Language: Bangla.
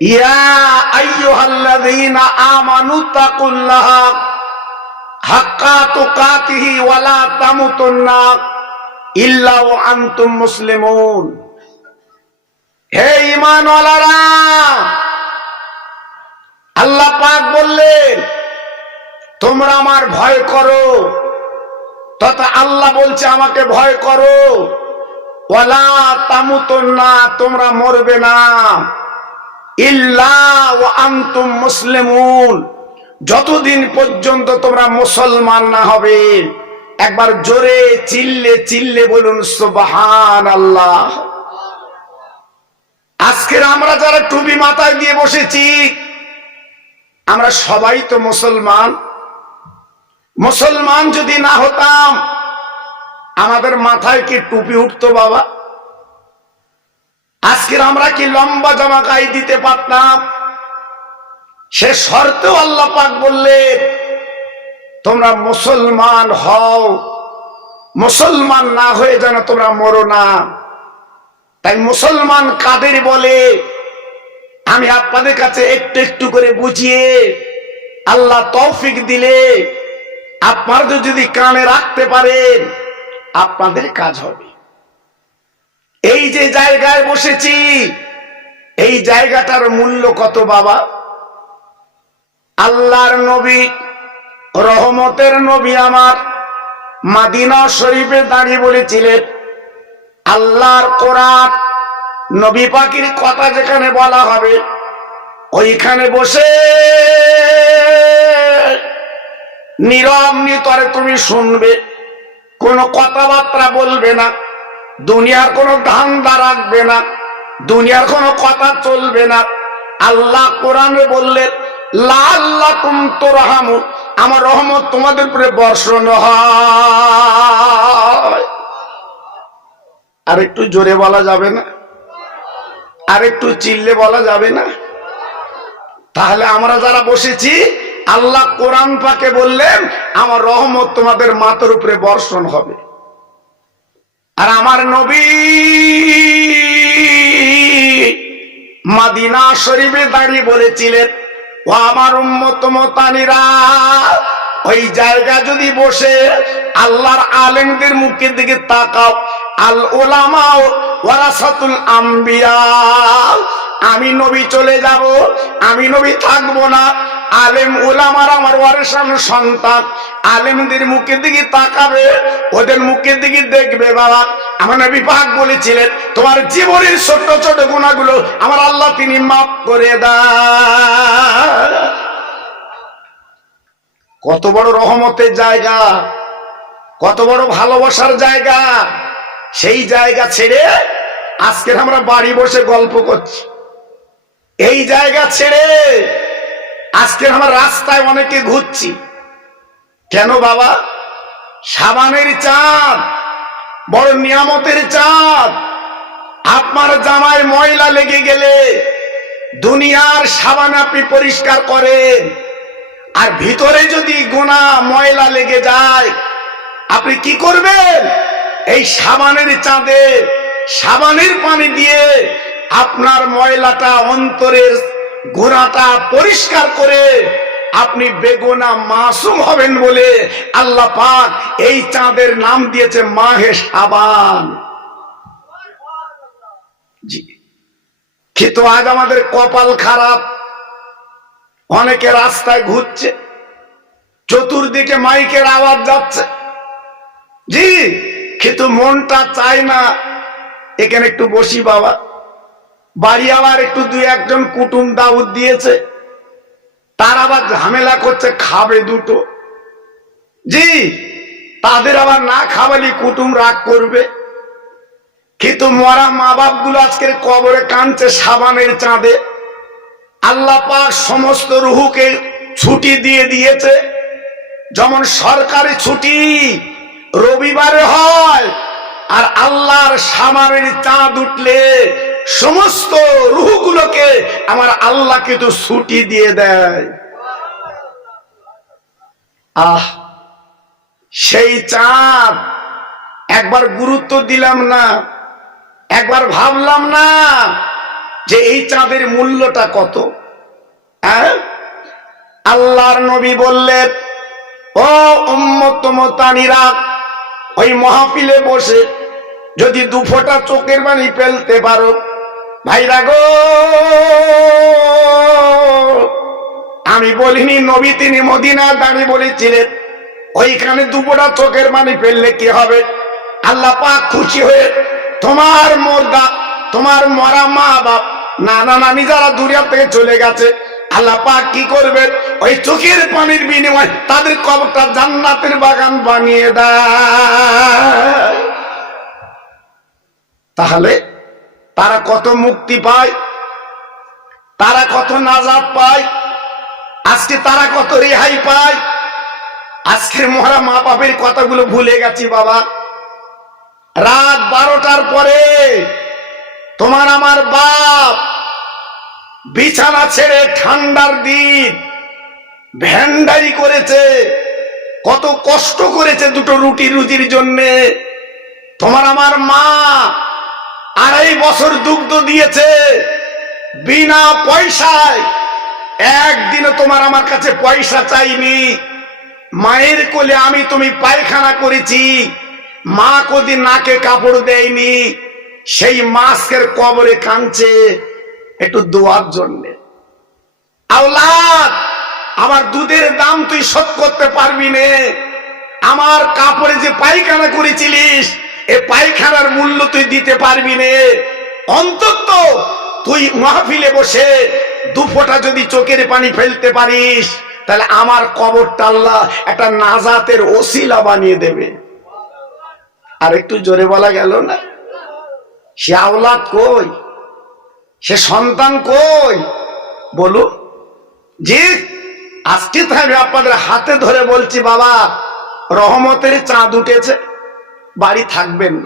ইয়া আইয়ুহাল্লাযীনা আমানু তাকুল্লাহা হাক্কা তুকাতিহি ওয়া লা তামুতুন্না ইল্লা ওয়া আনতুম মুসলিমুন। হে ঈমানওয়ালারা, আল্লাহ পাক বললেন তোমরা আমার ভয় করো, তথা আল্লাহ বলছে আমাকে ভয় করো। ওয়ালা তামুতুন্না, তোমরা মরবে না, ইল্লা ওয়া আনতুম মুসলিমুন, যতদিন পর্যন্ত তোমরা মুসলমান না হবে। একবার জোরে চিল্লে চিল্লে বলুন সুবহানাল্লাহ। আজকের আমরা যারা টুপি মাথায় দিয়ে বসেছি, আমরা সবাই তো মুসলমান। মুসলমান যদি না হতাম, আমাদের মাথায় কি টুপি উঠতো বাবা? আজকের আমরা কি লম্বা জামা গায়ে দিতে পারতাম? সে শর্তেও আল্লাহ পাক বললেন তোমরা মুসলমান হও, মুসলমান না হয়ে যেন তোমরা মরো না। তাই মুসলমান কাদের বলে আমি আপনাদের কাছে একটু একটু করে বুঝিয়ে, আল্লাহ তৌফিক দিলে আপনারা যদি কানে রাখতে পারেন আপনাদের কাজ হবে। এই যে জায়গায় বসেছি, এই জায়গাটার মূল্য কত বাবা? আল্লাহর নবী, রহমতের নবী আমার মদিনা শরীফে দাঁড়িয়ে বলেছিলেন, আল্লাহর কোরআন নবী পাকের কথা যেখানে বলা হবে ওইখানে বসে নীরব নিতরে তুমি শুনবে, কোনো কথাবার্তা বলবে না, দুনিয়ার কোনো ধান্দা রাখবে না, দুনিয়ার কোনো কথা চলবে না। আল্লাহ কোরআনে বললেন লাআল্লাকুম তুরহামুন, আমার রহমত তোমাদের উপরে বর্ষণ হয়। আর একটু জোরে বলা যাবে না? আর একটু চিল্লে বলা যাবে না? তাহলে আমরা যারা বসেছি, আল্লাহ কোরআন পাকে বললেন আমার রহমত তোমাদের মাথার উপরে বর্ষণ হবে। আর আমার নবী মদিনা শরীফে দাঁড়িয়ে বলেছিলেন ও আমার উম্মত মুতানিরা, ওই জায়গা যদি বসে আল্লাহর আলেমদের মুখের দিকে তাকাও, আল উলামা ওয়ারাসাতুল আম্বিয়া, আমি নবী চলে যাব, আমি নবী থাকবো না, আলেম উলামার আমার ওয়ারিসান সন্তান, আলেমদের মুখের দিকে তাকাবে, ওদের মুখের দিকে দেখবে। বাবা, আমার নবী পাক বলেছিলেন তোমার জীবনের ছোট ছোট গুনাহগুলো আমার আল্লাহ তিনি মাফ করে দেন। কত বড় রহমতের জায়গা, কত বড় ভালোবাসার জায়গা। সেই জায়গা ছেড়ে আজকে আমরা বাড়ি বসে গল্প করছি। এই জায়গা ছেড়ে আজকে আমরা রাস্তায় অনেকে ঘুরছি। কেন বাবা? সাবানের চাঁদ, বড় নিয়ামতের চাঁদ। আপনার জামায় ময়লা লেগে গেলে দুনিয়ার সাবান আপনি পরিষ্কার করেন, আর ভিতরে যদি গোনা ময়লা লেগে যায় আপনি কি করবেন? এই সাবানের চাঁদে সাবানের পানি দিয়ে আপনার ময়লাটা, অন্তরের গোনাটা পরিষ্কার করে আপনি বেগুনা মাসুম হবেন বলে আল্লাহ পাক এই চাঁদের নাম দিয়েছে মাহে শাবান। জি, কিন্তু আজ আমাদের কপাল খারাপ, অনেকে রাস্তায় ঘুরছে, চতুর্দিকে মাইকের আওয়াজ যাচ্ছে, জি, কিন্তু মনটা চায় না এখানে একটু বসি বাবা। বাড়ি আবার একটু দুই একজন কুটুম দাওয়াত দিয়েছে, তার আবার ঝামেলা করছে খাবে দুটো, জি, তাদের আবার না খাওয়ালি কুটুম রাগ করবে। কিন্তু মরা মা বাপ গুলো আজকের কবরে কাঁদছে সাবানের চাঁদে। আল্লাহ পাক সমস্ত রুহুকে ছুটি দিয়ে দিয়েছে, যেমন সরকারি ছুটি রবিবারে হয়, আর আল্লাহর সাবানের চাঁদ উঠলে সমস্ত রুহগুলোকে আমার আল্লাহ কিন্তু ছুটি দিয়ে দেয়। আহ, সেই চাঁদ একবার গুরুত্ব দিলাম না, একবার ভাবলাম না যে এই চাঁদের মূল্যটা কত। হ্যাঁ, আল্লাহর নবী বললেন, ও উম্মত মুতানিরা, ওই মাহফিলে বসে যদি 2 ফোঁটা চোখের পানি ফেলতে পারো, ভাইরা গো, আমি বলিনি, নবী তিনি মদিনা দাঁড়িয়ে বলেছিলেন ওইখানে 2 ফোঁটা চোখের পানি ফেললে কি হবে? আল্লাহ পাক খুশি হয়ে তোমার মরা মা বাপ নানা নানি যারা দুনিয়া থেকে চলে গেছে, আল্লাহ পাক কি করবেন? ওই চোখের পানির বিনিময়ে তাদের কবরটা জান্নাতের বাগান বানিয়ে দেয়। তাহলে তারা কত মুক্তি পায়, তারা কত নাজাত পায়, আজকে তারা কত রেহাই পায়। আজকের মরা মা বাপের কথাগুলো ভুলে গেছি বাবা। রাত 12টার পরে তোমার আমার বাপ বিছানা ছেড়ে ঠান্ডার দিন ভ্যান্ডারি করেছে, কত কষ্ট করেছে 2টো রুটি রুজির জন্যে। তোমার আমার মা 2.5 বছর দুগ্ধ দিয়েছে বিনা পয়সায়, একদিনও তোমার আমার কাছে পয়সা চাইনি। মায়ের কোলে আমি তুমি পায়খানা করেছি, মা কোনদিন নাকে কাপড় দেয়নি। সেই মাস্কের কবরে কাঁদছে একটু দোয়ার জন্যে। আওলাদ, আমার দুধের দাম তুই শোধ করতে পারবি নে, আমার কাপড়ে যে পায়খানা করেছিলিস এ পায়খানার মূল্য তুই দিতে পারবি নে। অন্তত তুই মাহফিলে বসে 2 ফোঁটা যদি চোখের পানি ফেলতে পারিস, তাহলে আমার কবরটা আল্লাহ একটা নাজাতের ওসিলা বানিয়ে দেবে। আর একটু জোরে বলা গেল না? সে আওলাদ কই, সে সন্তান কই বলুন? জি, আজকে তো আমি আপনাদের হাতে ধরে বলছি, বাবা রহমতের চাঁদ উঠেছে, বাড়ি থাকবেন না।